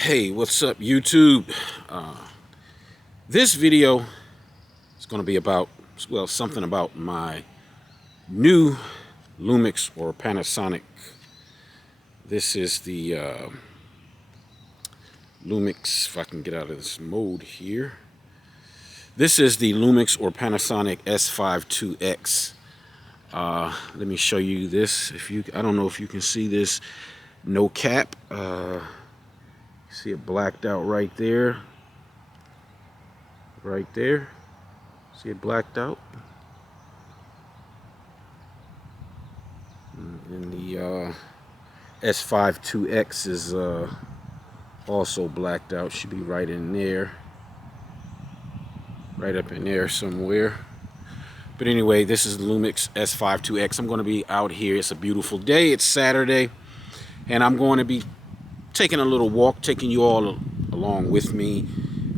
Hey, what's up, YouTube? This video is going to be about, well, something about my new Lumix or Panasonic. This is the Lumix, if I can get out of this mode here. This is the Lumix or Panasonic S5iiX. Let me show you this. I don't know if you can see this. No cap. See it blacked out right there. Right there. See it blacked out? And the S5iiX is also blacked out. Should be right in there. Right up in there somewhere. But anyway, this is the Lumix S5iiX. I'm going to be out here. It's a beautiful day. It's Saturday. And I'm going to be taking a little walk, taking you all along with me.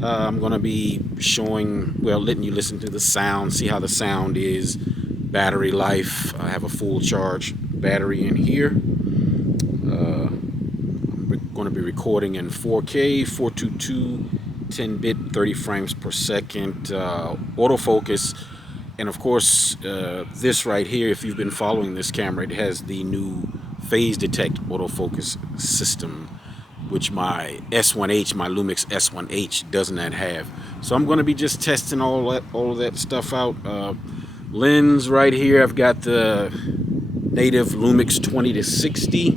I'm going to be showing, well, letting you listen to the sound, see how the sound is, battery life. I have a full charge battery in here. I'm going to be recording in 4K, 422, 10-bit, 30 frames per second, autofocus. And of course, this right here, if you've been following this camera, it has the new phase detect autofocus system, which my S1H, my Lumix S1H does not have. So I'm going to be just testing all of that stuff out. Lens right here, I've got the native Lumix 20-60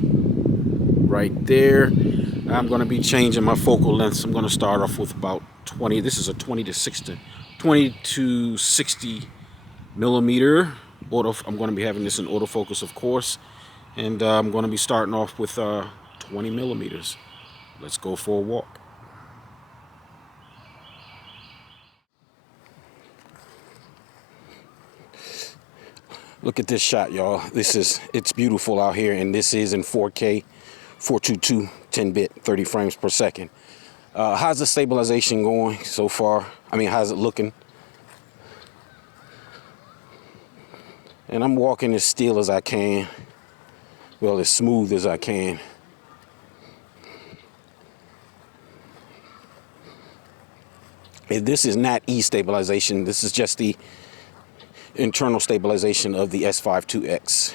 right there. I'm going to be changing my focal lengths. I'm going to start off with about 20. This is a 20 to 60 millimeter I'm going to be having this in autofocus, of course, and I'm going to be starting off with 20 millimeters. Let's go for a walk. Look at this shot, y'all. It's beautiful out here, and this is in 4K, 422, 10-bit, 30 frames per second. How's the stabilization going so far? I mean, how's it looking? And I'm walking as still as I can. Well, as smooth as I can. This is not E-stabilization. This is just the internal stabilization of the S5iiX.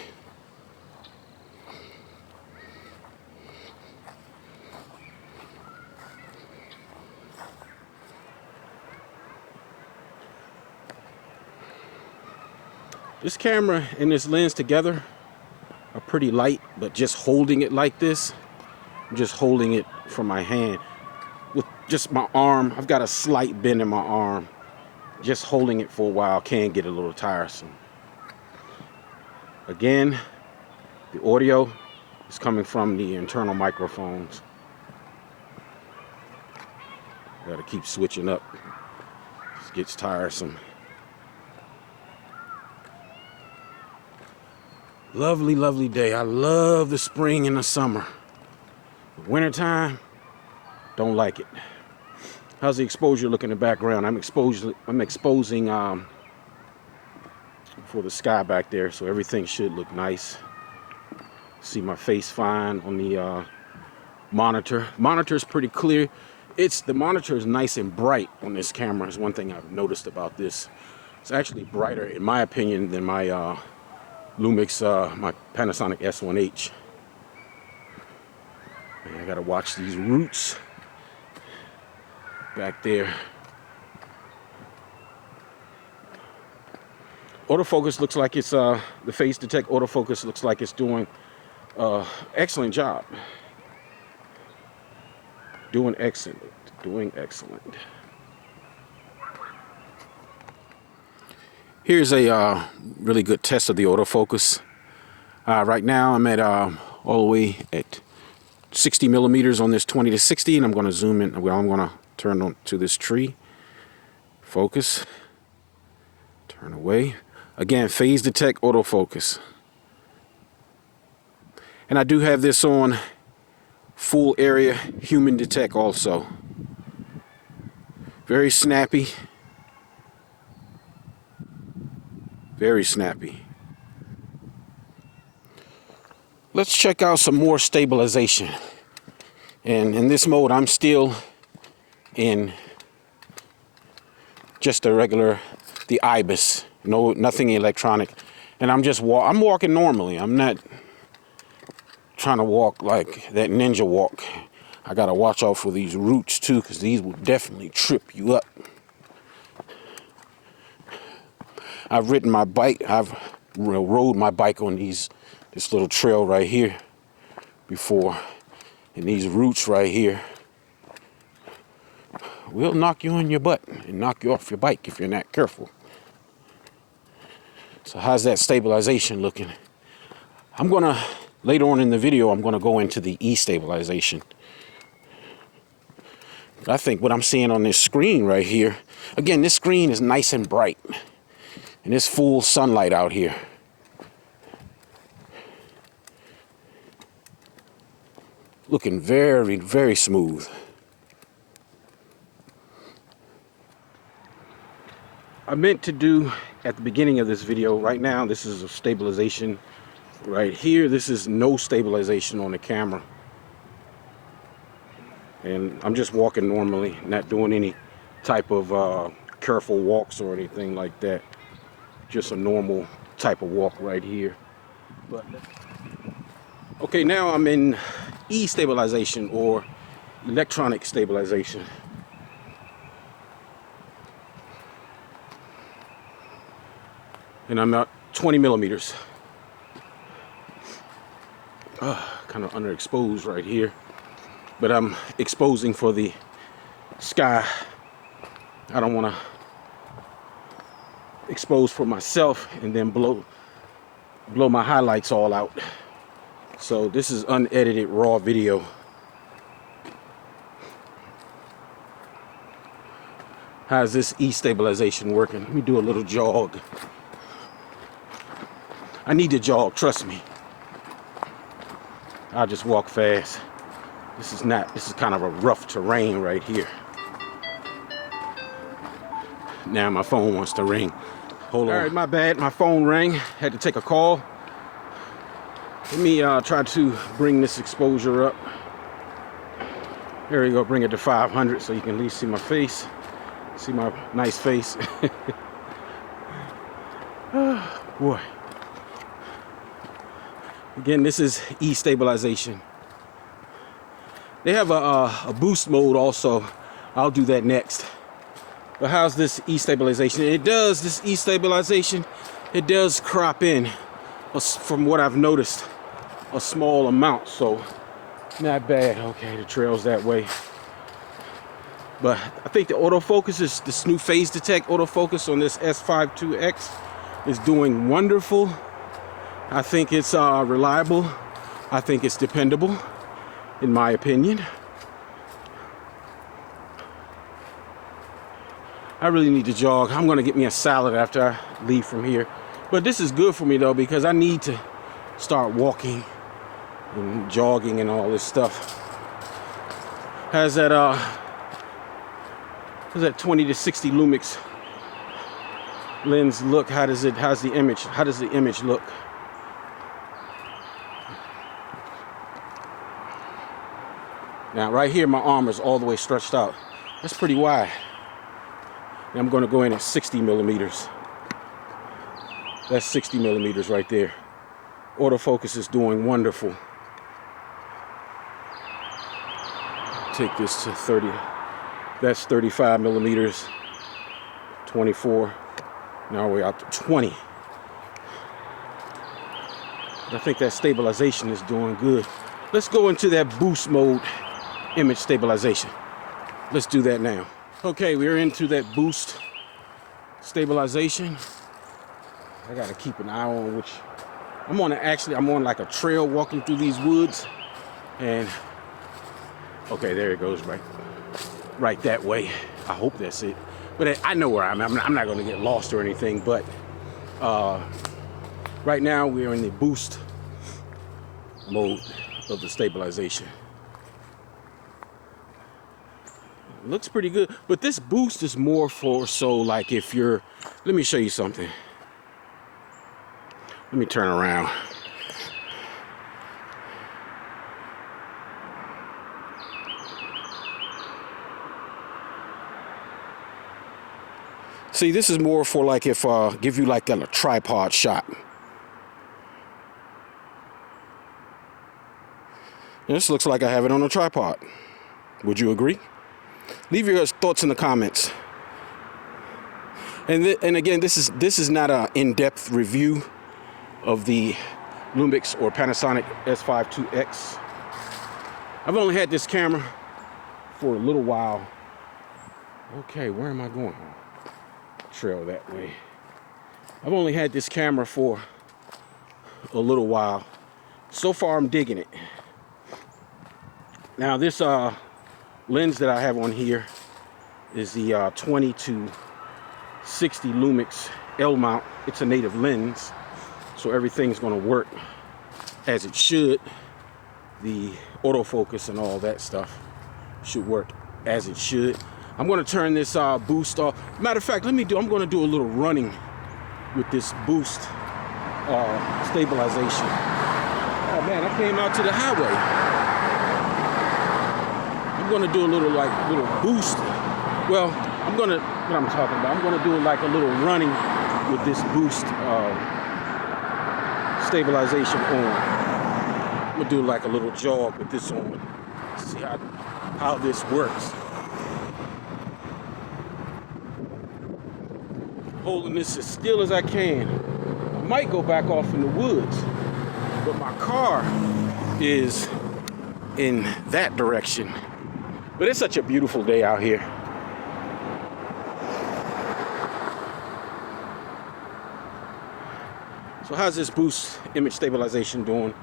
This camera and this lens together are pretty light, but just holding it like this, I'm just holding it from my hand with just my arm. I've got a slight bend in my arm. Just holding it for a while can get a little tiresome. Again, the audio is coming from the internal microphones. Gotta keep switching up. It gets tiresome. Lovely, lovely day. I love the spring and the summer. Wintertime, don't like it. How's the exposure look in the background? I'm exposing for the sky back there, so everything should look nice. See my face fine on the monitor. Monitor's pretty clear. The monitor is nice and bright on this camera. Is one thing I've noticed about this. It's actually brighter, in my opinion, than my Lumix, my Panasonic S1H. I gotta watch these roots back there. Autofocus looks like it's the phase detect autofocus looks like it's doing excellent job. Doing excellent. Here's a really good test of the autofocus. Right now I'm at all the way at 60 millimeters on this 20-60, and I'm going to zoom in. Well, I'm going to turn on to this tree. Focus. Turn away. Again, phase detect autofocus. And I do have this on full area human detect also. Very snappy. Very snappy. Let's check out some more stabilization. And in this mode, I'm still in just a regular, the IBIS, nothing electronic. And I'm walking normally. I'm not trying to walk like that ninja walk. I gotta watch out for these roots too, because these will definitely trip you up. I've ridden my bike, I've rode my bike on this little trail right here before. And these roots right here will knock you on your butt and knock you off your bike if you're not careful. So how's that stabilization looking? Later on in the video, I'm gonna go into the E-stabilization. But I think what I'm seeing on this screen right here, again, this screen is nice and bright. And it's full sunlight out here. Looking very, very smooth. I meant to do at the beginning of this video, right now, this is a stabilization right here. This is no stabilization on the camera. And I'm just walking normally, not doing any type of careful walks or anything like that. Just a normal type of walk right here. But okay, now I'm in E-stabilization or electronic stabilization. And I'm at 20 millimeters. Kind of underexposed right here, but I'm exposing for the sky. I don't want to expose for myself and then blow my highlights all out. So this is unedited raw video. How's this E-stabilization working? Let me do a little jog. I need to jog, trust me. I'll just walk fast. This is kind of a rough terrain right here. Now my phone wants to ring. Hold on. All right, my bad, my phone rang. Had to take a call. Let me try to bring this exposure up. There you go, bring it to 500 so you can at least see my face. See my nice face. Oh, boy. Again, this is E-stabilization. They have a boost mode also. I'll do that next. But how's this E-stabilization? This E-stabilization, it does crop in, from what I've noticed, a small amount. So not bad. Okay, the trail's that way. But I think the autofocus this new phase detect autofocus on this S5iiX is doing wonderful. I think it's reliable. I think it's dependable, in my opinion. I really need to jog. I'm gonna get me a salad after I leave from here. But this is good for me though, because I need to start walking and jogging and all this stuff. Has that 20 to 60 Lumix lens look? How's the image look? Now right here, my arm is all the way stretched out. That's pretty wide. And I'm gonna go in at 60 millimeters. That's 60 millimeters right there. Autofocus is doing wonderful. Take this to 30. That's 35 millimeters. 24. Now we're out to 20. I think that stabilization is doing good. Let's go into that boost mode image stabilization. Let's do that now. Okay, we're into that boost stabilization. I gotta keep an eye on which I'm on like a trail walking through these woods, and okay, there it goes, right that way. I hope that's it. But I know where I'm not gonna get lost or anything, but right now we're in the boost mode of the stabilization. Looks pretty good, but this boost is more for like if you're, let me show you something. Let me turn around. See, this is more for like if give you like a tripod shot. This looks like I have it on a tripod. Would you agree? Leave your thoughts in the comments. And again, this is not an in-depth review of the Lumix or Panasonic S5iiX. I've only had this camera for a little while. Okay, where am I going? Trail that way. I've only had this camera for a little while. So far, I'm digging it. Now, this lens that I have on here is the 20 to 60 Lumix L mount. It's a native lens, so everything's going to work as it should. The autofocus and all that stuff should work as it should. I'm going to turn this boost off. Matter of fact, I'm going to do a little running with this boost stabilization. Oh man, I came out to the highway. I'm going to do a little boost. Well, what I'm talking about, I'm going to do like a little running with this boost stabilization on. I'm going to do like a little jog with this on. See how this works. Holding this as still as I can. I might go back off in the woods, but my car is in that direction. But it's such a beautiful day out here. So how's this boost image stabilization doing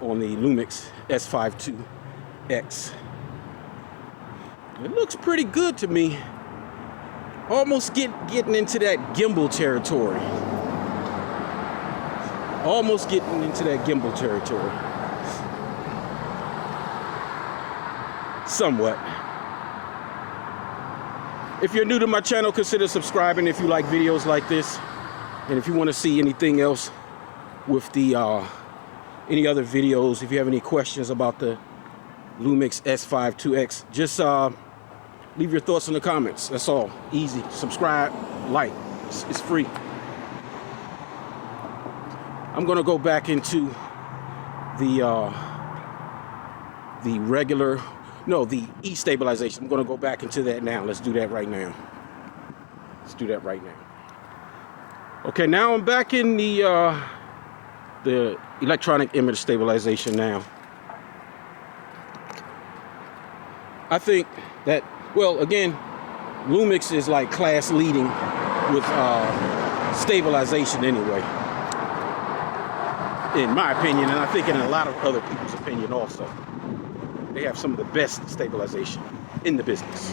on the Lumix S5iiX? It looks pretty good to me. Almost getting into that gimbal territory. Almost getting into that gimbal territory. Somewhat. If you're new to my channel, consider subscribing if you like videos like this. And if you want to see anything else with the any other videos, if you have any questions about the Lumix S5iiX, just leave your thoughts in the comments. That's all. Easy. Subscribe, like. It's free. I'm gonna go back into the E-stabilization. I'm gonna go back into that now. Let's do that right now. Okay, now I'm back in the electronic image stabilization now. I think that, well, again, Lumix is like class leading with stabilization anyway, in my opinion, and I think in a lot of other people's opinion also. They have some of the best stabilization in the business.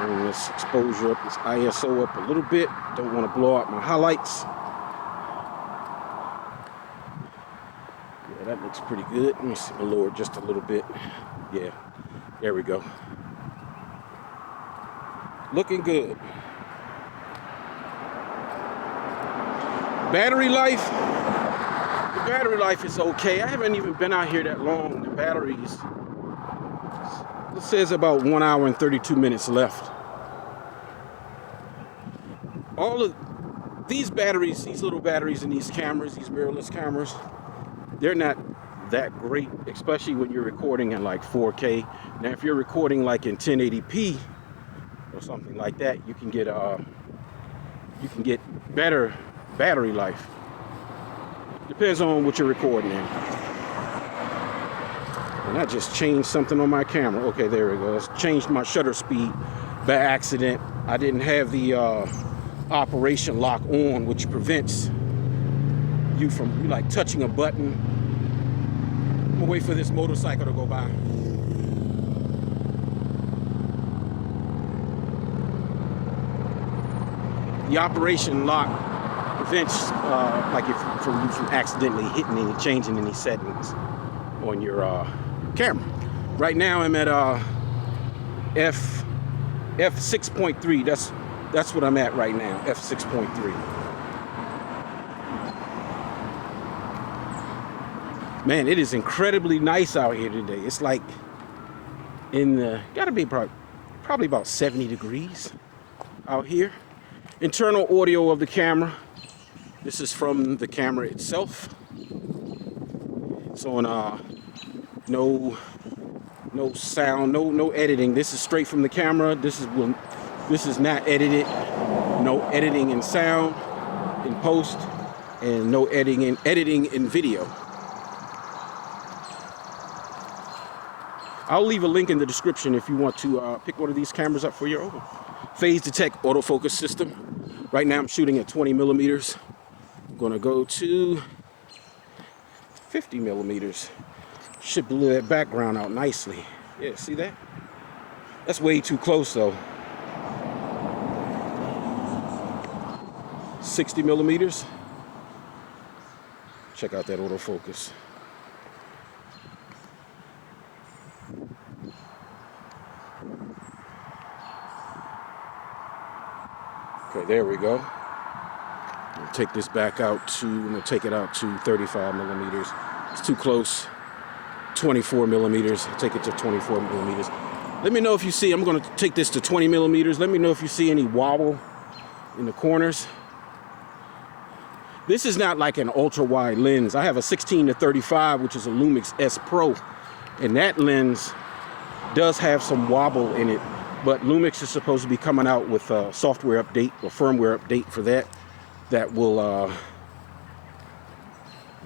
Bring this exposure up, this ISO up a little bit. Don't want to blow out my highlights. Yeah, that looks pretty good. Let me see, lower it just a little bit. Yeah, there we go. Looking good. Battery life. The battery life is okay. I haven't even been out here that long. The batteries, it says about 1 hour and 32 minutes left. All of these batteries, these little batteries in these cameras, these mirrorless cameras, they're not that great, especially when you're recording in like 4K. Now, if you're recording like in 1080p or something like that, you can get better battery life. Depends on what you're recording in. And I just changed something on my camera. Okay, there we go. I changed my shutter speed by accident. I didn't have the operation lock on, which prevents you from like touching a button. I'm gonna wait for this motorcycle to go by. The operation lock prevents like from you from accidentally hitting any, changing any settings on your camera. Right now I'm at f6.3. That's what I'm at right now, f6.3. Man, it is incredibly nice out here today. It's like in the, gotta be probably probably about 70 degrees out here. Internal audio of the camera. This is from the camera itself. It's on no sound, no editing. This is straight from the camera. This is not edited. No editing in sound, in post, and no editing in video. I'll leave a link in the description if you want to pick one of these cameras up for your own. Phase detect autofocus system. Right now I'm shooting at 20 millimeters. I'm gonna go to 50 millimeters. Should blur that background out nicely. Yeah, see that? That's way too close though. 60 millimeters. Check out that autofocus. Okay, there we go. I'll take this back out to, I'm gonna take it out to 35 millimeters. It's too close. 24 millimeters. I'll take it to 24 millimeters. Let me know if you see, I'm gonna take this to 20 millimeters. Let me know if you see any wobble in the corners. This is not like an ultra wide lens. I have a 16 to 35, which is a Lumix S Pro. And that lens does have some wobble in it. But Lumix is supposed to be coming out with a software update or firmware update for that. That will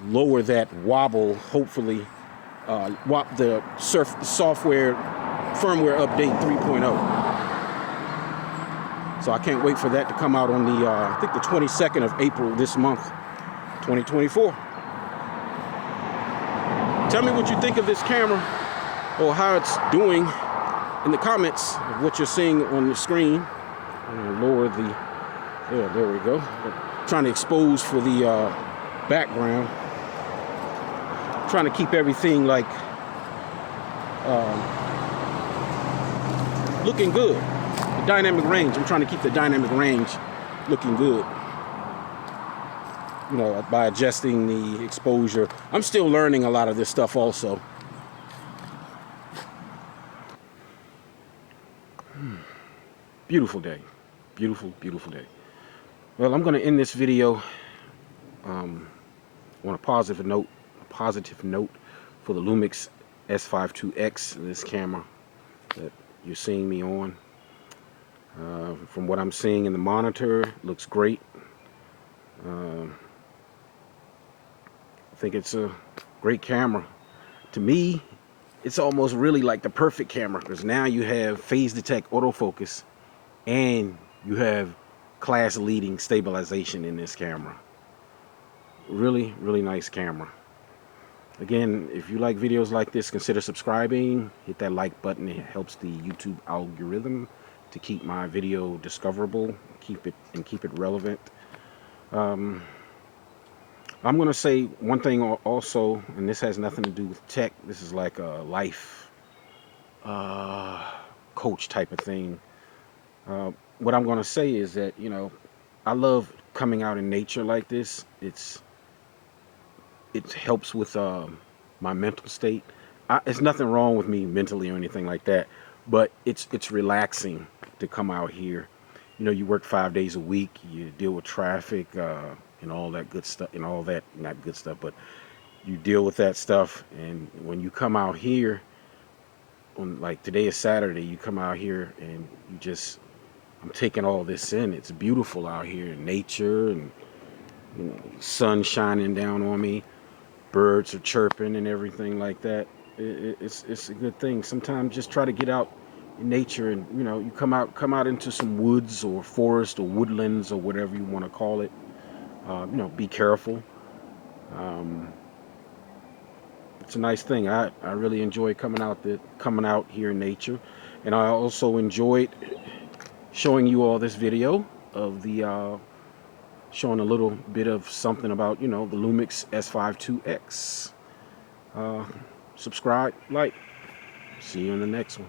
lower that wobble, hopefully. The software firmware update 3.0. So I can't wait for that to come out on the, I think the 22nd of April this month, 2024. Tell me what you think of this camera or how it's doing in the comments of what you're seeing on the screen. I'm gonna lower the, yeah, there we go. I'm trying to expose for the background. Trying to keep everything like looking good. The dynamic range, I'm trying to keep the dynamic range looking good. You know, by adjusting the exposure. I'm still learning a lot of this stuff also. Beautiful day. Beautiful, beautiful day. Well, I'm going to end this video on a positive note. For the Lumix S5iiX, this camera that you're seeing me on. From what I'm seeing in the monitor, it looks great. I think it's a great camera. To me, it's almost really like the perfect camera, because now you have phase detect autofocus and you have class leading stabilization in this camera. Really, really nice camera. Again, if you like videos like this, consider subscribing. Hit that like button. It helps the YouTube algorithm to keep my video discoverable, keep it relevant. I'm going to say one thing also, and this has nothing to do with tech. This is like a life coach type of thing. What I'm going to say is that, you know, I love coming out in nature like this. It helps with my mental state. It's nothing wrong with me mentally or anything like that, but it's relaxing to come out here. You know, you work 5 days a week, you deal with traffic and all that good stuff, and all that, not good stuff, but you deal with that stuff. And when you come out here, on, like today is Saturday, you come out here and you just, I'm taking all this in. It's beautiful out here, nature, and you know, sun shining down on me. Birds are chirping and everything like that. It's a good thing. Sometimes just try to get out in nature, and you know, you come out into some woods or forest or woodlands or whatever you want to call it. You know, be careful. It's a nice thing. I really enjoy coming out here in nature, and I also enjoyed showing you all this video of the showing a little bit of something about, you know, the Lumix S5iiX. Subscribe, like. See you in the next one.